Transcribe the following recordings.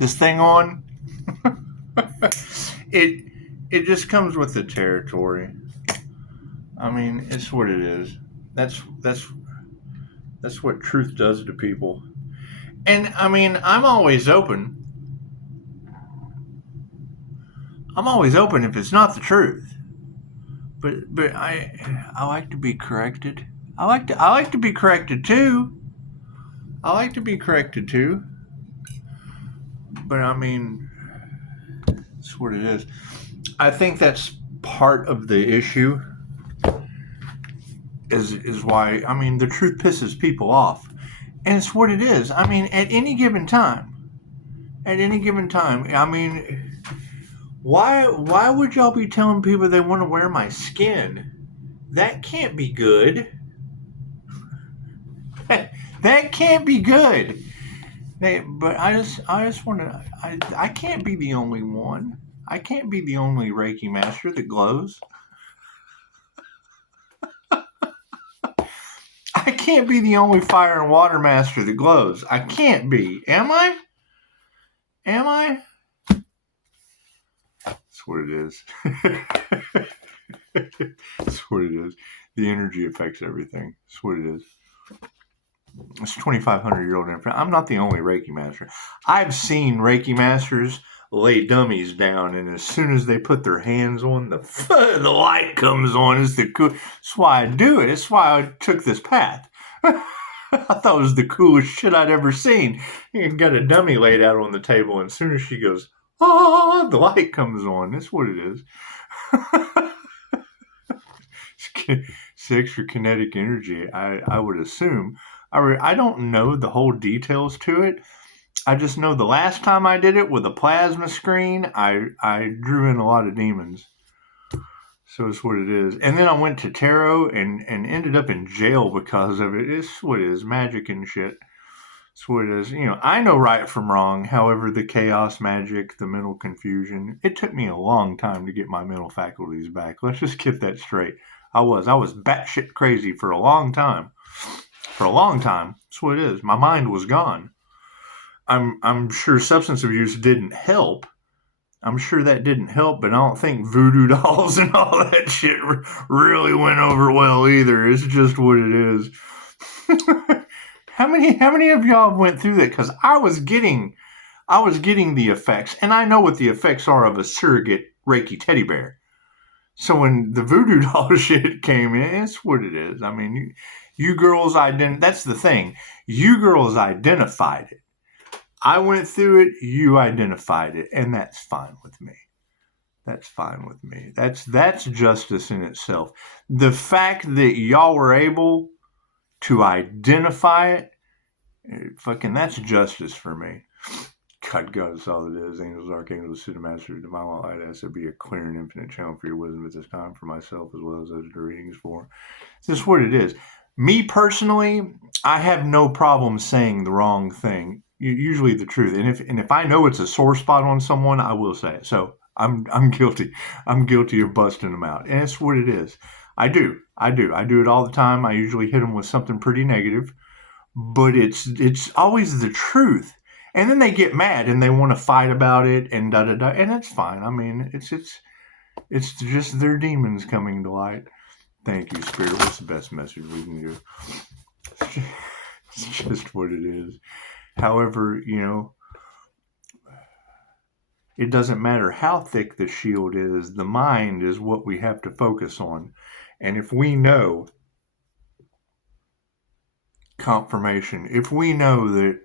this thing on? It just comes with the territory. I mean, it's what it is. That's what truth does to people. And I mean, I'm always open. I'm always open if it's not the truth. But I like to be corrected. I like to be corrected too. I like to be corrected too. But I mean, it's what it is. I think that's part of the issue. Is why, I mean, the truth pisses people off. And it's what it is. I mean, at any given time, I mean, why would y'all be telling people they want to wear my skin? That can't be good. That can't be good. But I just want to, I can't be the only one. I can't be the only Reiki master that glows. I can't be the only fire and water master that glows. I can't be. Am I? Am I? That's what it is. That's what it is. The energy affects everything. That's what it is. It's 2,500-year-old infant. I'm not the only Reiki master. I've seen Reiki masters lay dummies down, and as soon as they put their hands on, the light comes on. That's why I do it. That's why I took this path. I thought it was the coolest shit I'd ever seen. You got a dummy laid out on the table, and as soon as she goes, "Ah," the light comes on. That's what it is. It's extra kinetic energy, I would assume. I don't know the whole details to it. I just know the last time I did it with a plasma screen, I drew in a lot of demons. So it's what it is. And then I went to tarot and ended up in jail because of it. It's what it is, magic and shit. It's what it is. You know, I know right from wrong. However, the chaos magic, the mental confusion, it took me a long time to get my mental faculties back. Let's just get that straight. I was batshit crazy for a long time. For a long time. That's what it is. My mind was gone. I'm sure substance abuse didn't help. I'm sure that didn't help, but I don't think voodoo dolls and all that shit really went over well either. It's just what it is. How many of y'all went through that? Because I was getting the effects, and I know what the effects are of a surrogate Reiki teddy bear. So when the voodoo doll shit came in, it's what it is. I mean, you girls that's the thing. You girls identified it. I went through it, you identified it, and that's fine with me. That's fine with me. That's justice in itself. The fact that y'all were able to identify it, fucking, that's justice for me. God, that's all it is. Angels, archangels, pseudomasters, divine light has to be a clear and infinite channel for your wisdom at this time for myself as well as those the readings for. This is what it is. Me personally, I have no problem saying the wrong thing. Usually the truth. And if I know it's a sore spot on someone, I will say it. So I'm guilty. I'm guilty of busting them out. And it's what it is. I do it all the time. I usually hit them with something pretty negative. But it's always the truth. And then they get mad and they want to fight about it and da-da-da. And that's fine. I mean, it's just their demons coming to light. Thank you, Spirit. What's the best message we can do? It's just what it is. However, you know, it doesn't matter how thick the shield is. The mind is what we have to focus on. And if we know confirmation, if we know that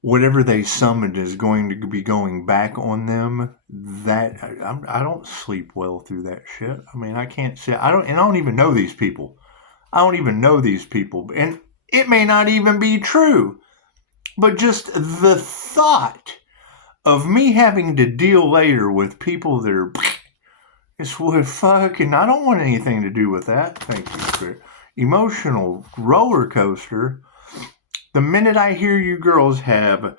whatever they summoned is going to be going back on them, that I don't sleep well through that shit. I mean, I can't say, I don't even know these people. And it may not even be true, but just the thought of me having to deal later with people that are, it's what fucking, I don't want anything to do with that. Thank you, Spirit. Emotional roller coaster. The minute I hear you girls have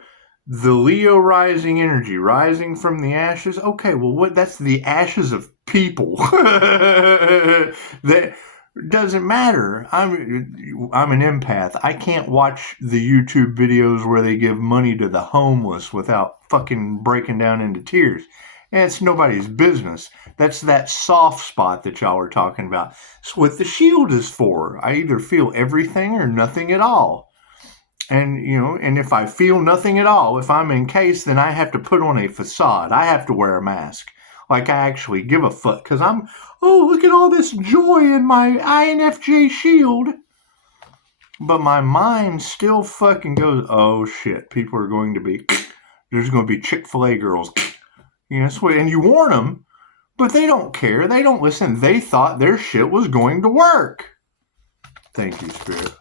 the Leo rising energy rising from the ashes, okay, well, that's the ashes of people. that Doesn't matter. I'm an empath. I can't watch the YouTube videos where they give money to the homeless without fucking breaking down into tears. And it's nobody's business. That's that soft spot that y'all are talking about. It's what the shield is for. I either feel everything or nothing at all. And, and if I feel nothing at all, if I'm encased, then I have to put on a facade. I have to wear a mask. Like I actually give a fuck. Because look at all this joy in my INFJ shield. But my mind still fucking goes, oh shit, people are going to be, there's going to be Chick-fil-A girls. And you warn them, but they don't care. They don't listen. They thought their shit was going to work. Thank you, Spirit.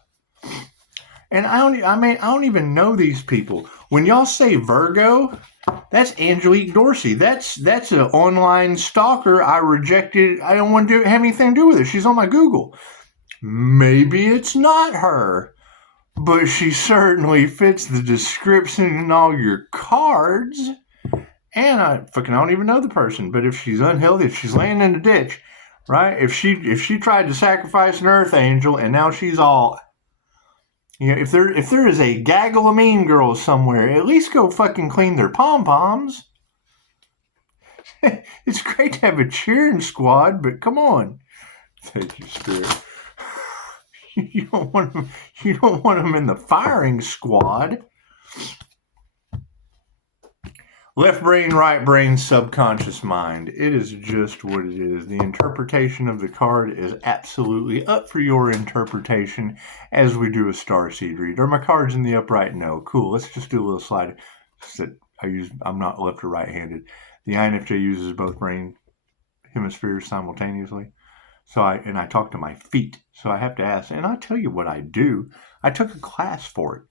And I don't even know these people. When y'all say Virgo, that's Angelique Dorsey. That's an online stalker I rejected. I don't want to have anything to do with her. She's on my Google. Maybe it's not her, but she certainly fits the description in all your cards. And I don't even know the person, but if she's unhealthy, if she's laying in the ditch, right? If she tried to sacrifice an earth angel and now she's all, if there is a gaggle of mean girls somewhere, at least go fucking clean their pom-poms. It's great to have a cheering squad, but come on. Thank you, Spirit. You don't want them in the firing squad. Left brain, right brain, subconscious mind. It is just what it is. The interpretation of the card is absolutely up for your interpretation as we do a starseed read. Are my cards in the upright? No. Cool. Let's just do a little slide. I'm not left or right-handed. The INFJ uses both brain hemispheres simultaneously. So I talk to my feet. So I have to ask, and I tell you what I do. I took a class for it.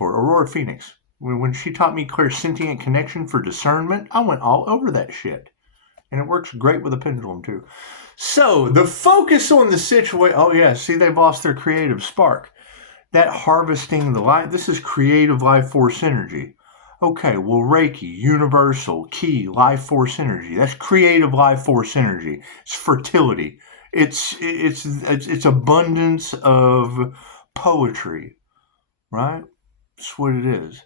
Aurora Phoenix. When she taught me clairsentient connection for discernment, I went all over that shit. And it works great with a pendulum, too. So, the focus on the situation... Oh, yeah, see, they've lost their creative spark. That harvesting the light... This is creative life force energy. Okay, well, Reiki, universal, key, life force energy. That's creative life force energy. It's fertility. It's abundance of poetry. Right? That's what it is.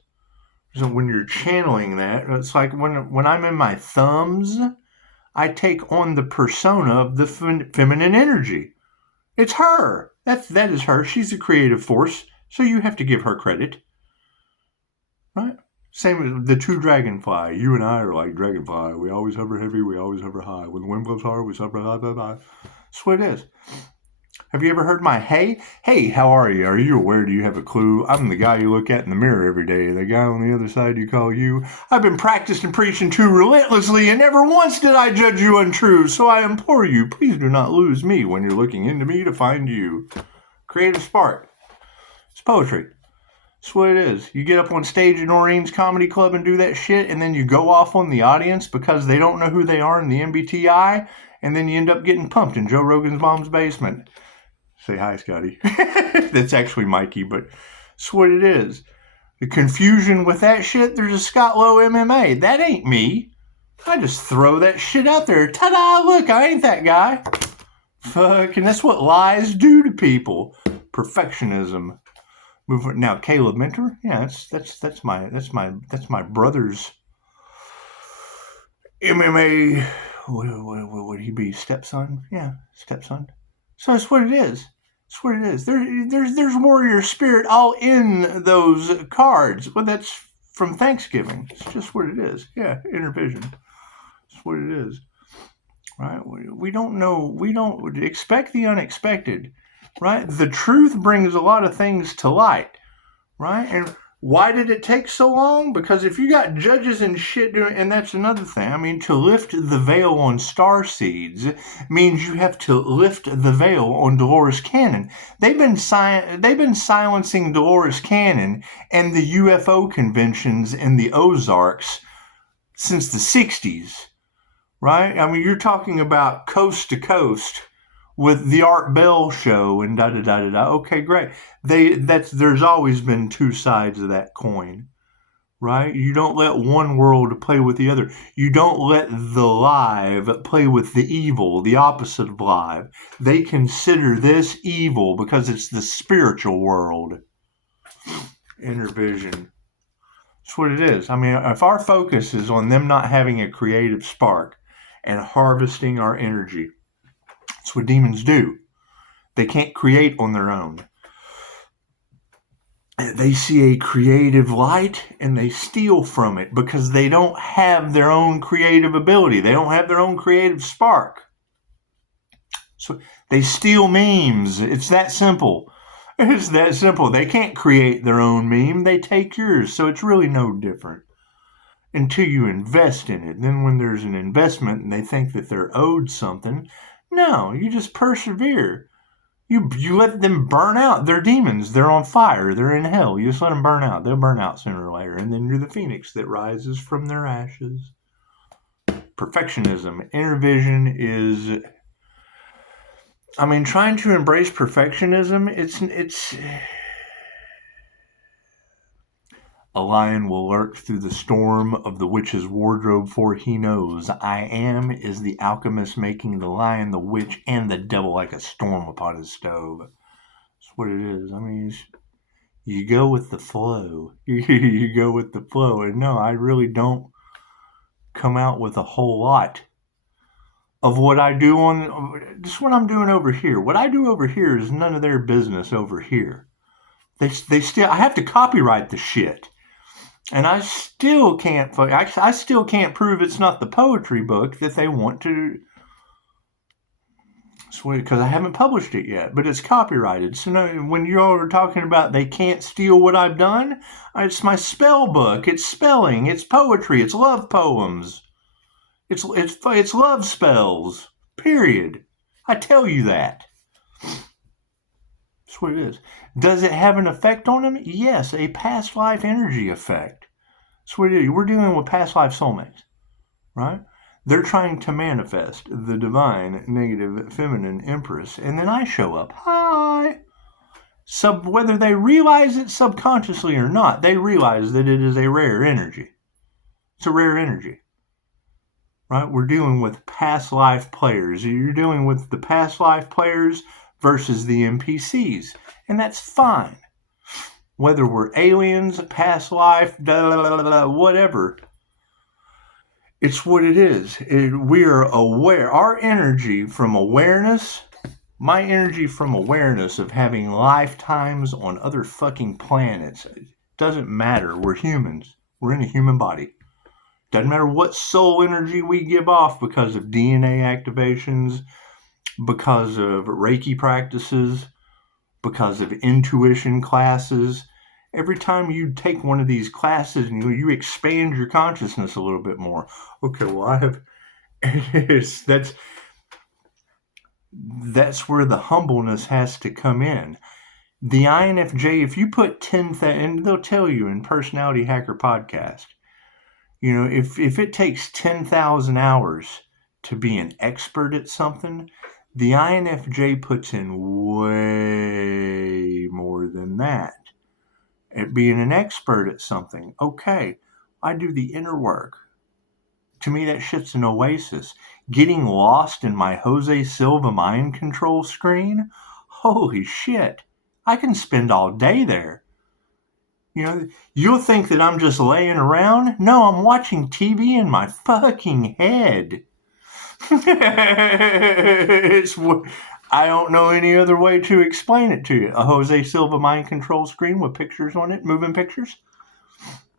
So when you're channeling that, it's like when I'm in my thumbs, I take on the persona of the feminine energy. It's her. That is her. She's a creative force, so you have to give her credit. Right? Same as the two dragonfly. You and I are like dragonfly. We always hover heavy, we always hover high. When the wind blows hard, we hover high, high, high. That's what it is. Have you ever heard my hey? Hey, how are you? Are you aware? Do you have a clue? I'm the guy you look at in the mirror every day. The guy on the other side you call you. I've been practiced and preaching to relentlessly, and never once did I judge you untrue. So I implore you, please do not lose me when you're looking into me to find you. Creative spark. It's poetry. That's what it is. You get up on stage at Noreen's Comedy Club and do that shit, and then you go off on the audience because they don't know who they are in the MBTI, and then you end up getting pumped in Joe Rogan's mom's basement. Say hi, Scotty. That's actually Mikey, but that's what it is. The confusion with that shit, there's a Scott Lowe MMA. That ain't me. I just throw that shit out there. Ta-da, look, I ain't that guy. Fuck, and that's what lies do to people. Perfectionism. Now, Caleb Mentor, yeah, that's my brother's MMA. What would he be? Stepson? Yeah, stepson. So that's what it is. That's what it is. There's warrior spirit all in those cards. Well, that's from Thanksgiving. It's just what it is. Yeah, inner vision. That's what it is. Right? We don't know. We don't expect the unexpected. Right? The truth brings a lot of things to light. Right? And why did it take so long? Because if you got judges and shit doing, and that's another thing. I mean, to lift the veil on starseeds means you have to lift the veil on Dolores Cannon. They've been silencing Dolores Cannon and the UFO conventions in the Ozarks since the 60s, right? I mean, you're talking about coast to coast with the Art Bell show and da-da-da-da-da. Okay, great. There's always been two sides of that coin, right? You don't let one world play with the other. You don't let the live play with the evil, the opposite of live. They consider this evil because it's the spiritual world. Inner vision. That's what it is. I mean, if our focus is on them not having a creative spark and harvesting our energy, that's what demons do. They can't create on their own. They see a creative light and they steal from it because they don't have their own creative ability. They don't have their own creative spark. So they steal memes. It's that simple. It's that simple. They can't create their own meme. They take yours. So it's really no different until you invest in it. Then when there's an investment and they think that they're owed something, no, you just persevere. You let them burn out. They're demons. They're on fire. They're in hell. You just let them burn out. They'll burn out sooner or later. And then you're the phoenix that rises from their ashes. Perfectionism. Inner vision is... I mean, trying to embrace perfectionism, it's... A lion will lurk through the storm of the witch's wardrobe, for he knows I am is the alchemist making the lion, the witch, and the devil like a storm upon his stove. That's what it is. I mean, you go with the flow. You go with the flow. And no, I really don't come out with a whole lot of what I do on... Just what I'm doing over here. What I do over here is none of their business over here. They still... I have to copyright the shit. And I still can't prove it's not the poetry book that they want to, because I haven't published it yet, but it's copyrighted. So no, when you all are talking about they can't steal what I've done, it's my spell book. It's spelling. It's poetry. It's love poems. It's love spells. Period. I tell you that. That's what it is. Does it have an effect on them? Yes, a past life energy effect. That's what it is. We're dealing with past life soulmates, right? They're trying to manifest the divine, negative, feminine empress, and then I show up. Hi! Whether they realize it subconsciously or not, they realize that it is a rare energy. It's a rare energy, right? We're dealing with past life players. You're dealing with the past life players versus the NPCs, and that's fine. Whether we're aliens, past life, whatever, it's what it is. We are aware. Our energy from awareness, my energy from awareness of having lifetimes on other fucking planets, it doesn't matter. We're humans. We're in a human body. Doesn't matter what soul energy we give off because of DNA activations, because of Reiki practices, because of intuition classes. Every time you take one of these classes and you expand your consciousness a little bit more. Okay, well, I have... That's where the humbleness has to come in. The INFJ, if you put 10,000... And they'll tell you in Personality Hacker Podcast, if it takes 10,000 hours to be an expert at something, the INFJ puts in way more than that. At being an expert at something, okay, I do the inner work. To me, that shit's an oasis. Getting lost in my Jose Silva mind control screen, holy shit, I can spend all day there. You'll think that I'm just laying around. No, I'm watching TV in my fucking head. I don't know any other way to explain it to you. A Jose Silva mind control screen with pictures on it, moving pictures,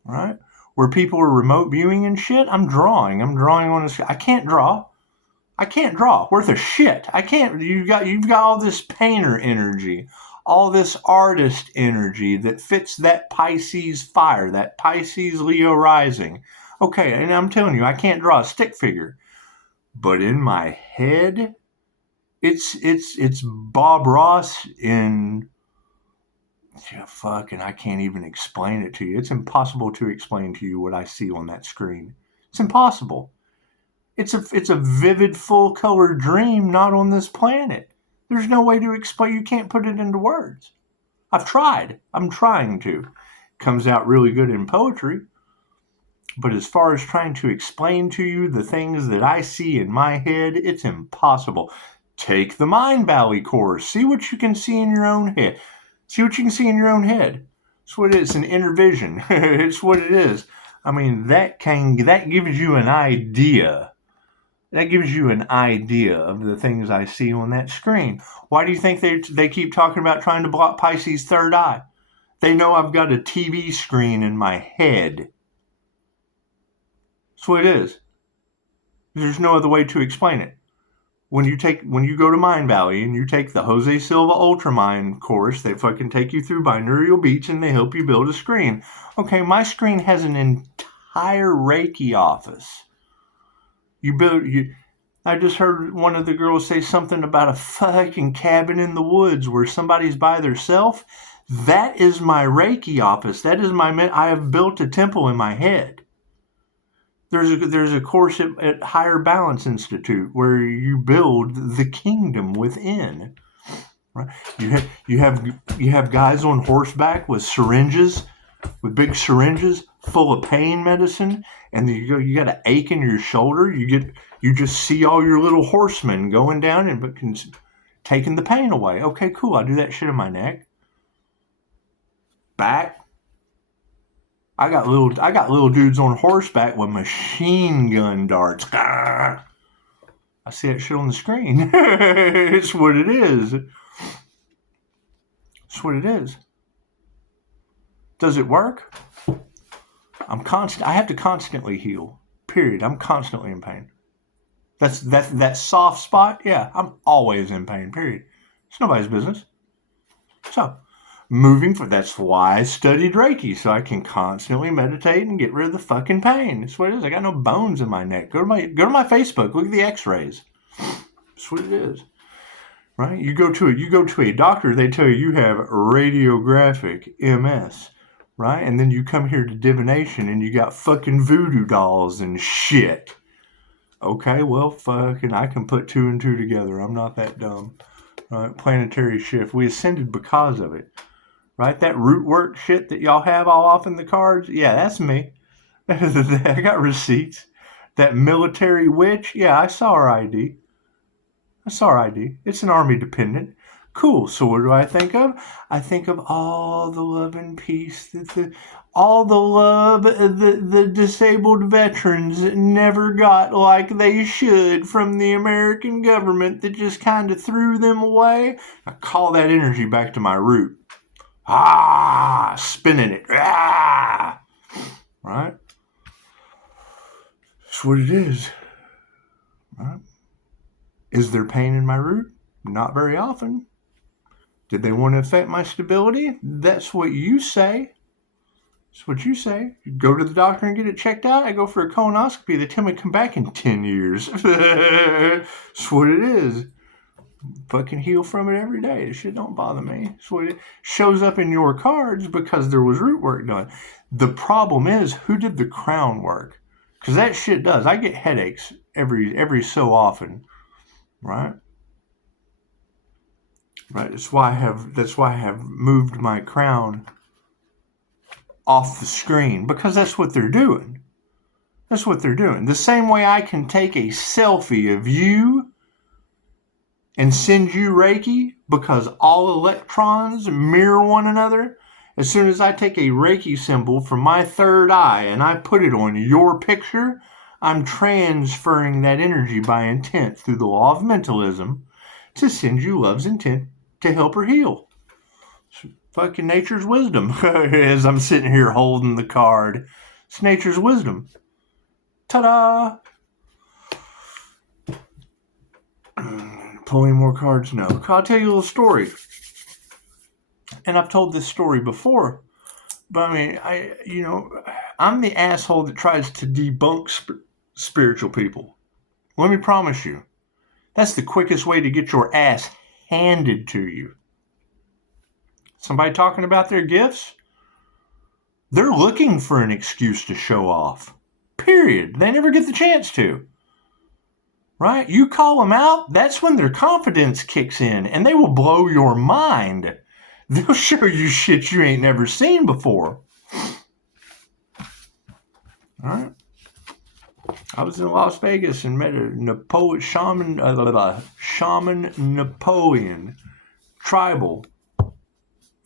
right? Where people are remote viewing and shit. I'm drawing on a screen. I can't draw worth a shit. I can't. You've got all this painter energy, all this artist energy that fits that Pisces fire, that Pisces Leo rising. Okay, and I'm telling you, I can't draw a stick figure, but in my head, it's Bob Ross in... Fucking, I can't even explain it to you. It's impossible to explain to you what I see on that screen. It's impossible. It's a vivid, full-color dream not on this planet. There's no way to explain. You can't put it into words. I've tried. I'm trying to. Comes out really good in poetry. But as far as trying to explain to you the things that I see in my head, it's impossible. Take the Mind Valley course. See what you can see in your own head. See what you can see in your own head. It's what it is, an inner vision. It's what it is. I mean, that gives you an idea. That gives you an idea of the things I see on that screen. Why do you think they keep talking about trying to block Pisces' third eye? They know I've got a TV screen in my head. That's what it is. There's no other way to explain it. When you go to Mind Valley and you take the Jose Silva Ultramind course, they fucking take you through binaural beats and they help you build a screen. Okay, my screen has an entire Reiki office. I just heard one of the girls say something about a fucking cabin in the woods where somebody's by themselves. That is my Reiki office. That is I have built a temple in my head. There's a course at Higher Balance Institute where you build the kingdom within. Right? You have guys on horseback with big syringes full of pain medicine, and you got an ache in your shoulder. You just see all your little horsemen going down and taking the pain away. Okay, cool. I do that shit in my neck, back. I got little dudes on horseback with machine gun darts. I see that shit on the screen. It's what it is. It's what it is. Does it work? I have to constantly heal. Period. I'm constantly in pain. That's that soft spot. Yeah, I'm always in pain. Period. It's nobody's business. So, that's why I studied Reiki, so I can constantly meditate and get rid of the fucking pain. That's what it is. I got no bones in my neck. Go to my Facebook. Look at the X-rays. That's what it is. Right? You go to a doctor, they tell you have radiographic MS. Right? And then you come here to divination and you got fucking voodoo dolls and shit. Okay, well, fucking, I can put two and two together. I'm not that dumb. Right? Planetary shift. We ascended because of it. Right? That root work shit that y'all have all off in the cards, yeah, that's me. I got receipts. That military witch, yeah, I saw her ID. It's an army dependent. Cool. So what do I think of? I think of all the love and peace all the love the disabled veterans never got like they should from the American government that just kind of threw them away. I call that energy back to my root. Spinning it. Right? That's what it is. Right? Is there pain in my root? Not very often. Did they want to affect my stability? That's what you say. That's what you say. You go to the doctor and get it checked out. I go for a colonoscopy. They tell me to come back in 10 years. That's what it is. Fucking heal from it every day. This shit don't bother me. That's what it shows up in your cards because there was root work done. The problem is, who did the crown work? Because that shit does. I get headaches every so often. Right? Right. That's why I have moved my crown off the screen, because that's what they're doing. That's what they're doing. The same way I can take a selfie of you and send you Reiki because all electrons mirror one another. As soon as I take a Reiki symbol from my third eye and I put it on your picture, I'm transferring that energy by intent through the law of mentalism to send you love's intent to help her heal. It's fucking nature's wisdom. As I'm sitting here holding the card, it's nature's wisdom. Ta-da! Pulling more cards? No. I'll tell you a little story. And I've told this story before, but I mean, I'm the asshole that tries to debunk spiritual people. Let me promise you, that's the quickest way to get your ass handed to you. Somebody talking about their gifts? They're looking for an excuse to show off. Period. They never get the chance to. Right? You call them out, that's when their confidence kicks in, and they will blow your mind. They'll show you shit you ain't never seen before. All right. I was in Las Vegas and met a shaman Napoleon, tribal,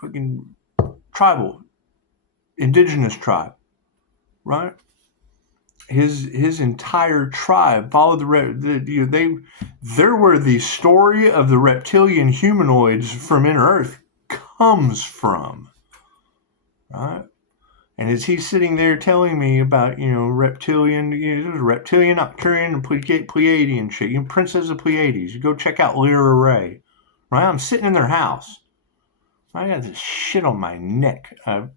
fucking tribal, indigenous tribe, right? His entire tribe followed they're where the story of the reptilian humanoids from inner Earth comes from, right? And as he's sitting there telling me about, reptilian, reptilian, Nocturian, and Pleiadian shit, Princess of Pleiades, you go check out Lyra Ray, right? I'm sitting in their house. I got this shit on my neck. I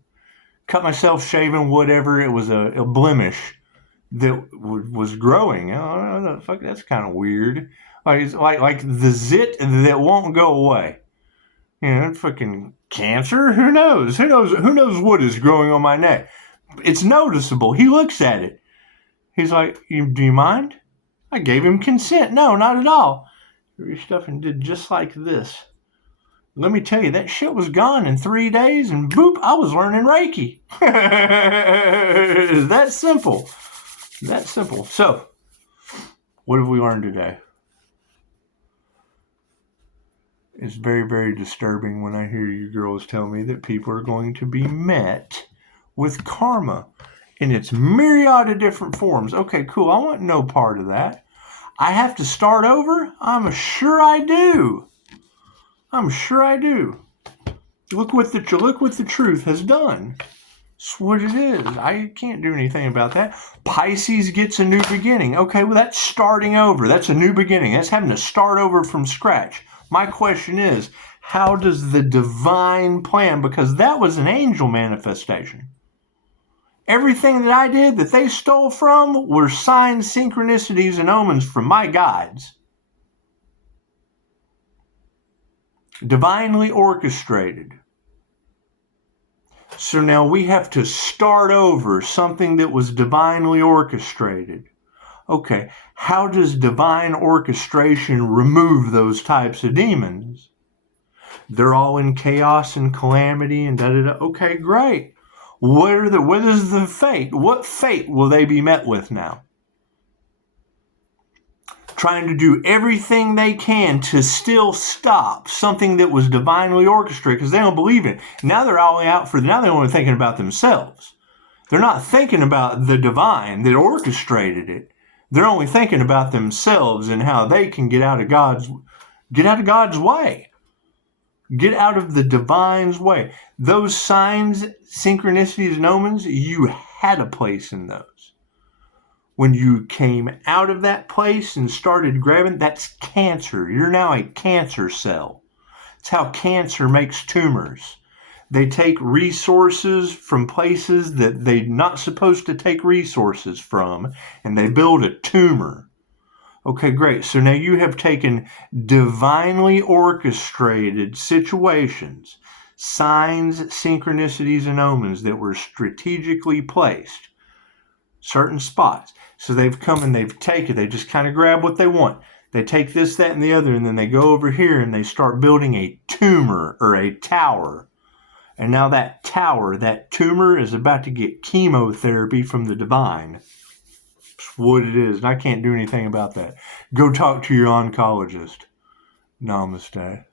cut myself shaving, whatever. It was a blemish that was growing. Oh, fuck, that's kind of weird. Like the zit that won't go away. Fucking cancer. Who knows? Who knows what is growing on my neck? It's noticeable. He looks at it. He's like, "Do you mind?" I gave him consent. No, not at all. Your stuff and did just like this. Let me tell you, that shit was gone in 3 days, and boop, I was learning Reiki. It's that simple. That simple. So, what have we learned today? It's very, very disturbing when I hear you girls tell me that people are going to be met with karma in its myriad of different forms. Okay, cool. I want no part of that. I have to start over? I'm sure I do. I'm sure I do. Look what the truth has done. It's what it is. I can't do anything about that. Pisces gets a new beginning. Okay, well, that's starting over. That's a new beginning. That's having to start over from scratch. My question is, how does the divine plan, because that was an angel manifestation. Everything that I did that they stole from were signs, synchronicities, and omens from my guides. Divinely orchestrated. So now we have to start over something that was divinely orchestrated. Okay, how does divine orchestration remove those types of demons? They're all in chaos and calamity and da-da-da. Okay, great. What is the fate? What fate will they be met with now? Trying to do everything they can to still stop something that was divinely orchestrated because they don't believe it. Now they're all out for, now they're only thinking about themselves. They're not thinking about the divine that orchestrated it. They're only thinking about themselves and how they can get out of God's way. Get out of the divine's way. Those signs, synchronicities, and omens, you had a place in those. When you came out of that place and started grabbing, that's cancer. You're now a cancer cell. It's how cancer makes tumors. They take resources from places that they're not supposed to take resources from, and they build a tumor. Okay, great. So now you have taken divinely orchestrated situations, signs, synchronicities, and omens that were strategically placed, certain spots. So they've come and they've taken, they just kind of grab what they want. They take this, that, and the other, and then they go over here and they start building a tumor or a tower. And now that tower, that tumor is about to get chemotherapy from the divine. It's what it is, and I can't do anything about that. Go talk to your oncologist. Namaste.